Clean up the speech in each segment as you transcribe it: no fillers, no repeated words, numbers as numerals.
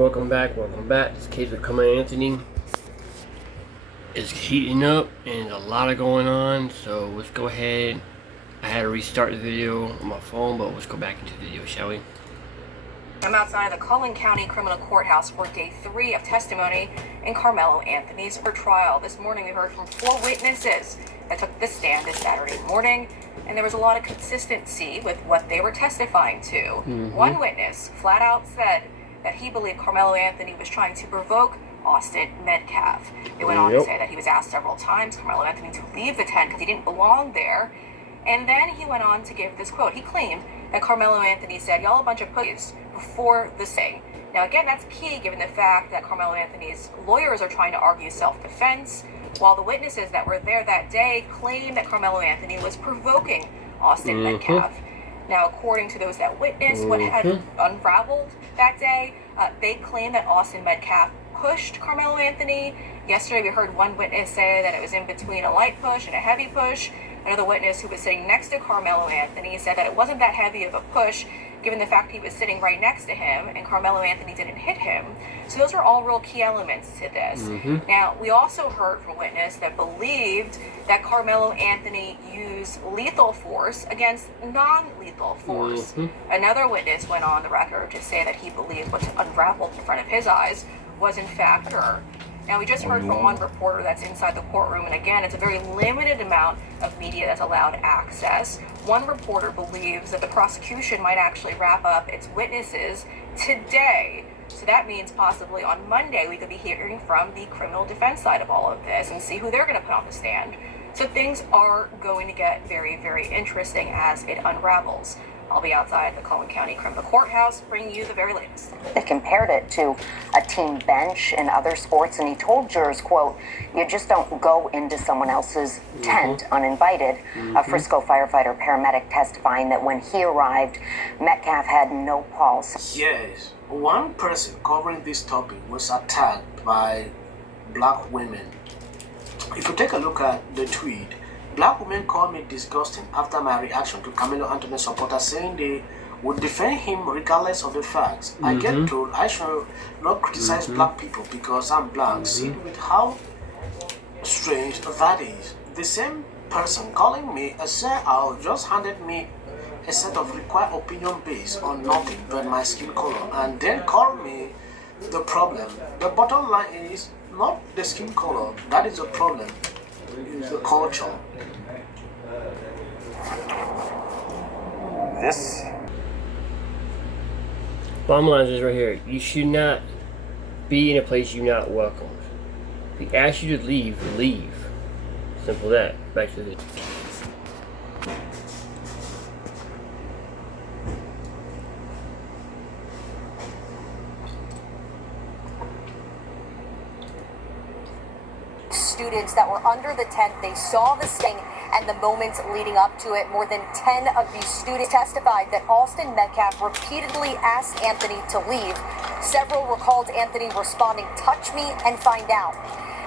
Welcome back. This case with Carmelo Anthony is heating up and a lot of going on. So let's go ahead. I had to restart the video on my phone, but let's go back into the video, shall we? I'm outside of the Collin County Criminal Courthouse for day 3 of testimony in Carmelo Anthony's trial. This morning we heard from 4 witnesses that took the stand this Saturday morning, and there was a lot of consistency with what they were testifying to. One witness flat out said that he believed Carmelo Anthony was trying to provoke Austin Metcalf. They went on to say that he was asked several times, Carmelo Anthony, to leave the tent because he didn't belong there. And then he went on to give this quote. He claimed that Carmelo Anthony said, "Y'all a bunch of pussies," before the sing. Now again, that's key given the fact that Carmelo Anthony's lawyers are trying to argue self-defense, while the witnesses that were there that day claimed that Carmelo Anthony was provoking Austin Metcalf. Now, according to those that witnessed what had unraveled that day, they claim that Austin Metcalf pushed Carmelo Anthony. Yesterday, we heard one witness say that it was in between a light push and a heavy push. Another witness who was sitting next to Carmelo Anthony said that it wasn't that heavy of a push, given the fact he was sitting right next to him and Carmelo Anthony didn't hit him. So those are all real key elements to this. Now, we also heard from a witness that believed that Carmelo Anthony used lethal force against non-lethal force. Another witness went on the record to say that he believed what unraveled in front of his eyes was in fact her. Now, we just heard from one reporter that's inside the courtroom, and again, it's a very limited amount of media that's allowed access. One reporter believes that the prosecution might actually wrap up its witnesses today. So that means possibly on Monday we could be hearing from the criminal defense side of all of this and see who they're going to put on the stand. So things are going to get very, very interesting as it unravels. I'll be outside the Collin County Criminal Courthouse bringing you the very latest. They compared it to a team bench in other sports, and he told jurors, quote, "You just don't go into someone else's tent uninvited." A Frisco firefighter paramedic testifying that when he arrived, Metcalf had no pulse. Yes, one person covering this topic was attacked by black women. If you take a look at the tweet, black women called me disgusting after my reaction to Carmelo Anthony supporters saying they would defend him regardless of the facts. I get told I should not criticize black people because I'm black. See with how strange that is. The same person calling me a sellout just handed me a set of required opinion based on nothing but my skin color and then called me the problem. The bottom line is not the skin color, that is the problem. It's the culture. This Bottom line is right here. You should not be in a place you're not welcome. If they ask you to leave, leave. Simple as that. Back to this. Students that were under the tent, they saw the sting and the moments leading up to it. More than 10 of these students testified that Austin Metcalf repeatedly asked Anthony to leave. Several recalled Anthony responding, "Touch me and find out."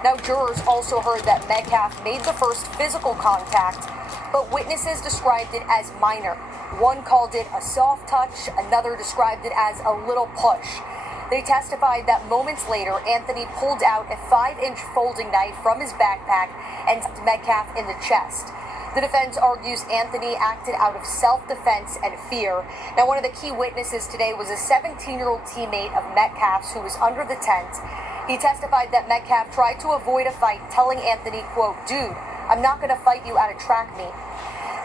Now, jurors also heard that Metcalf made the first physical contact, but witnesses described it as minor. One called it a soft touch, another described it as a little push. They testified that moments later, Anthony pulled out a 5-inch folding knife from his backpack and stabbed Metcalf in the chest. The defense argues Anthony acted out of self-defense and fear. Now, one of the key witnesses today was a 17-year-old teammate of Metcalf's who was under the tent. He testified that Metcalf tried to avoid a fight, telling Anthony, quote, "Dude, I'm not going to fight you at a track meet."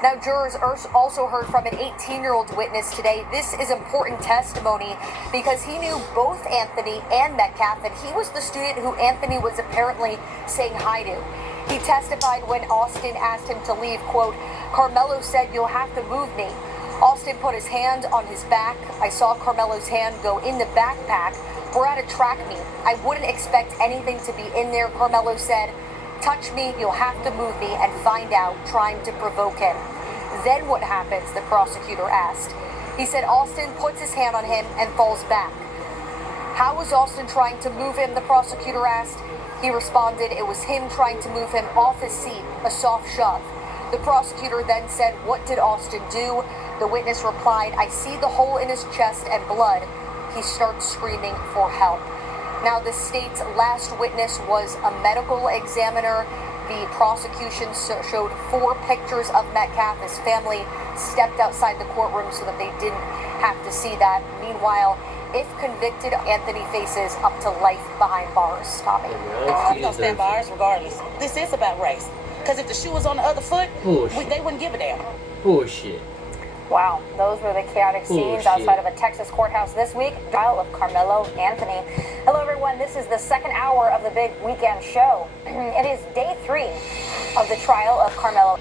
Now, jurors also heard from an 18-year-old witness today. This is important testimony because he knew both Anthony and Metcalf, and he was the student who Anthony was apparently saying hi to. He testified when Austin asked him to leave, quote, "Carmelo said you'll have to move me." Austin put his hand on his back. "I saw Carmelo's hand go in the backpack. We're at a track meet. I wouldn't expect anything to be in there," Carmelo said. "Touch me, you'll have to move me and find out," trying to provoke him. "Then what happens?" the prosecutor asked. He said Austin puts his hand on him and falls back. "How was Austin trying to move him?" the prosecutor asked. He responded it was him trying to move him off his seat, a soft shove. The prosecutor then said, "What did Austin do?" The witness replied, "I see the hole in his chest and blood. he starts screaming for help. Now, the state's last witness was a medical examiner. The prosecution showed 4 pictures of Metcalf. His family stepped outside the courtroom so that they didn't have to see that. Meanwhile, if convicted, Anthony faces up to life behind bars. Tommy. We're gonna stand by ours regardless. This is about race. Because if the shoe was on the other foot, they wouldn't give a damn. Bullshit. Wow, those were the chaotic scenes outside of a Texas courthouse this week. Trial of Karmelo Anthony. Hello, everyone. This is the second hour of the big weekend show. It is day 3 of the trial of Karmelo.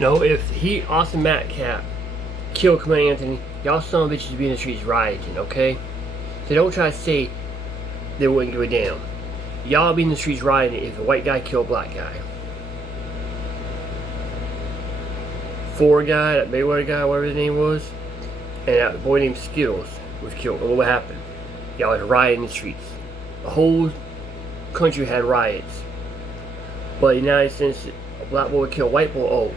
No, if Austin Metcalf, killed Karmelo Anthony, y'all son of bitches be in the streets rioting, okay? So don't try to say they wouldn't give a damn. Y'all be in the streets rioting if a white guy killed a black guy. Ford guy, that Mayweather guy, whatever his name was, and that boy named Skittles was killed. Look what happened. Y'all was rioting in the streets. The whole country had riots. But in the United States, a black boy killed a white boy, oh,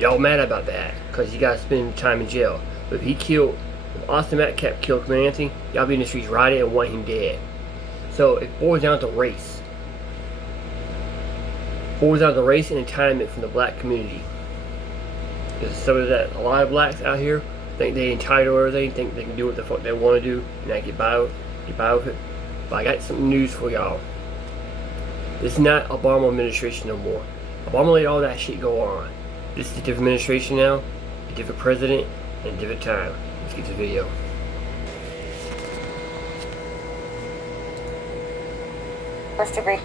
y'all mad about that, because he got to spend time in jail. But if Austin Metcalf killed Karmelo Anthony, y'all be in the streets rioting and want him dead. So it boils down to race. It boils down to race and entitlement from the black community. There's some of that, a lot of blacks out here think they entitled everything, think they can do what the fuck they want to do, and I get by with it. But I got some news for y'all. This is not Obama administration no more. Obama let all that shit go on. This is a different administration now, a different president, and a different time. Let's get to the video. First degree.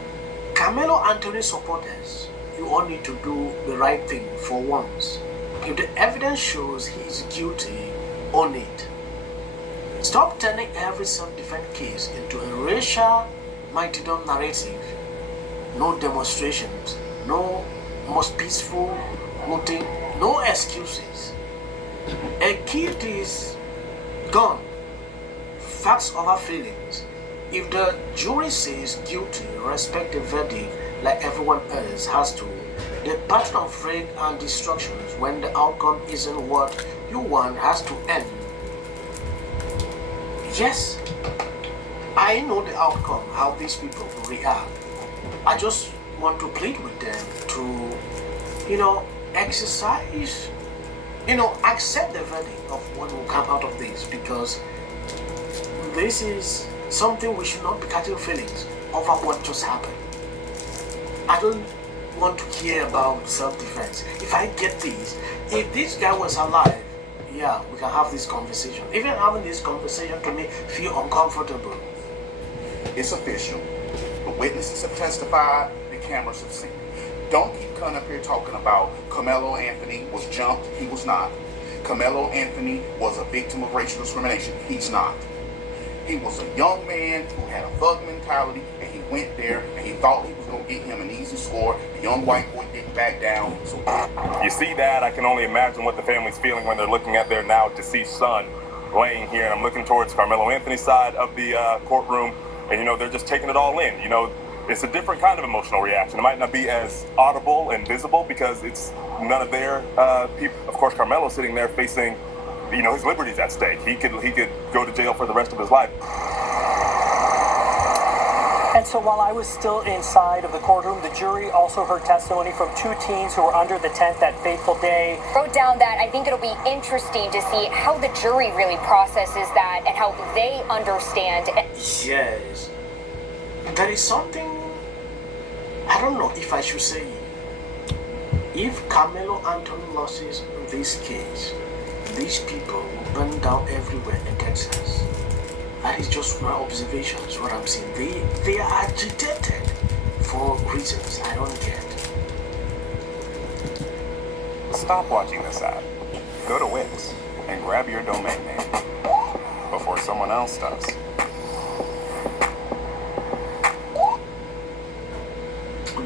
Karmelo Anthony supporters, you all need to do the right thing for once. If the evidence shows he is guilty, own it. Stop turning every self-defense case into a racial martyrdom narrative. No demonstrations, no most peaceful voting, no excuses. A kid is gone. Facts over feelings. If the jury says guilty, respect the verdict like everyone else has to. The pattern of rape and destructions when the outcome isn't what you want has to end. Yes, I know the outcome, how these people will react. I just want to plead with them to, exercise, accept the verdict of what will come out of this, because this is something we should not be catching feelings over what just happened. I don't want to hear about self-defense. If I get this, if this guy was alive, yeah, we can have this conversation. Even having this conversation to me feel uncomfortable. It's official. The witnesses have testified, the cameras have seen. Don't keep coming up here talking about Karmelo Anthony was jumped. He was not. Karmelo Anthony was a victim of racial discrimination. He's not. He was a young man who had a thug mentality, and he went there and he thought he was going to get him an easy score. The young white boy didn't back down. So you see that? I can only imagine what the family's feeling when they're looking at their now deceased son laying here. And I'm looking towards Karmelo Anthony's side of the courtroom, and they're just taking it all in. It's a different kind of emotional reaction. It might not be as audible and visible because it's none of their people. Of course, Karmelo's sitting there facing, his liberty's at stake. He could go to jail for the rest of his life. And so while I was still inside of the courtroom, the jury also heard testimony from 2 teens who were under the tent that fateful day. Wrote down that I think it'll be interesting to see how the jury really processes that and how they understand. Yes. There is something, I don't know if I should say it. If Karmelo Anthony loses this case, these people will burn down everywhere in Texas. That is just my observations, what I'm seeing. They are agitated for reasons I don't get. Stop watching this ad. Go to Wix and grab your domain name before someone else does.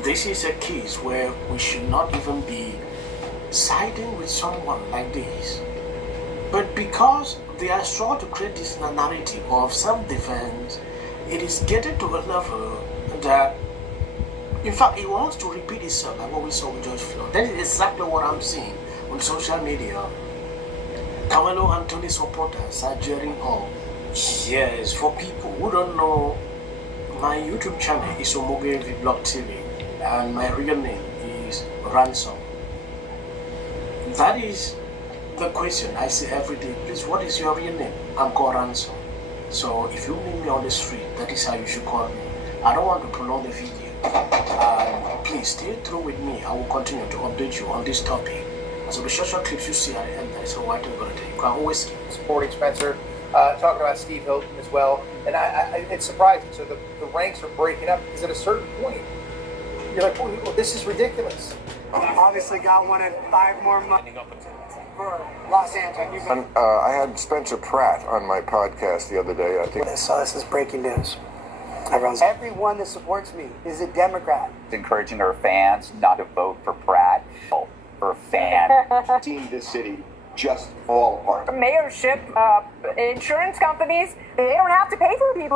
This is a case where we should not even be siding with someone like this. But because they are strong to create this narrative of self-defense, it is getting to a level that, in fact, it wants to repeat itself like what we saw with George Floyd. That is exactly what I'm seeing on social media. Karmelo Anthony supporters are jeering on Yes, for people who don't know, my YouTube channel is Omoge Vlog TV, and my real name is Ransom. That is the question I see every day. Please, what is your real name? I'm called Ransom. So if you meet me on the street, that is how you should call me. I don't want to prolong the video. Please stay through with me. I will continue to update you on this topic. So the short clips you see at the end, that is what I'm going to take. You can always skip. Supporting Spencer, talking about Steve Hilton as well. And it's surprising. So the ranks are breaking up because at a certain point, you're like, well, this is ridiculous. Obviously got one at 5 more months for Los Angeles. I had Spencer Pratt on my podcast the other day. I think. So this is breaking news. Everyone that supports me is a Democrat. Encouraging her fans not to vote for Pratt. For a fan. Seeing this city just fall apart. Mayorship, insurance companies, they don't have to pay for people.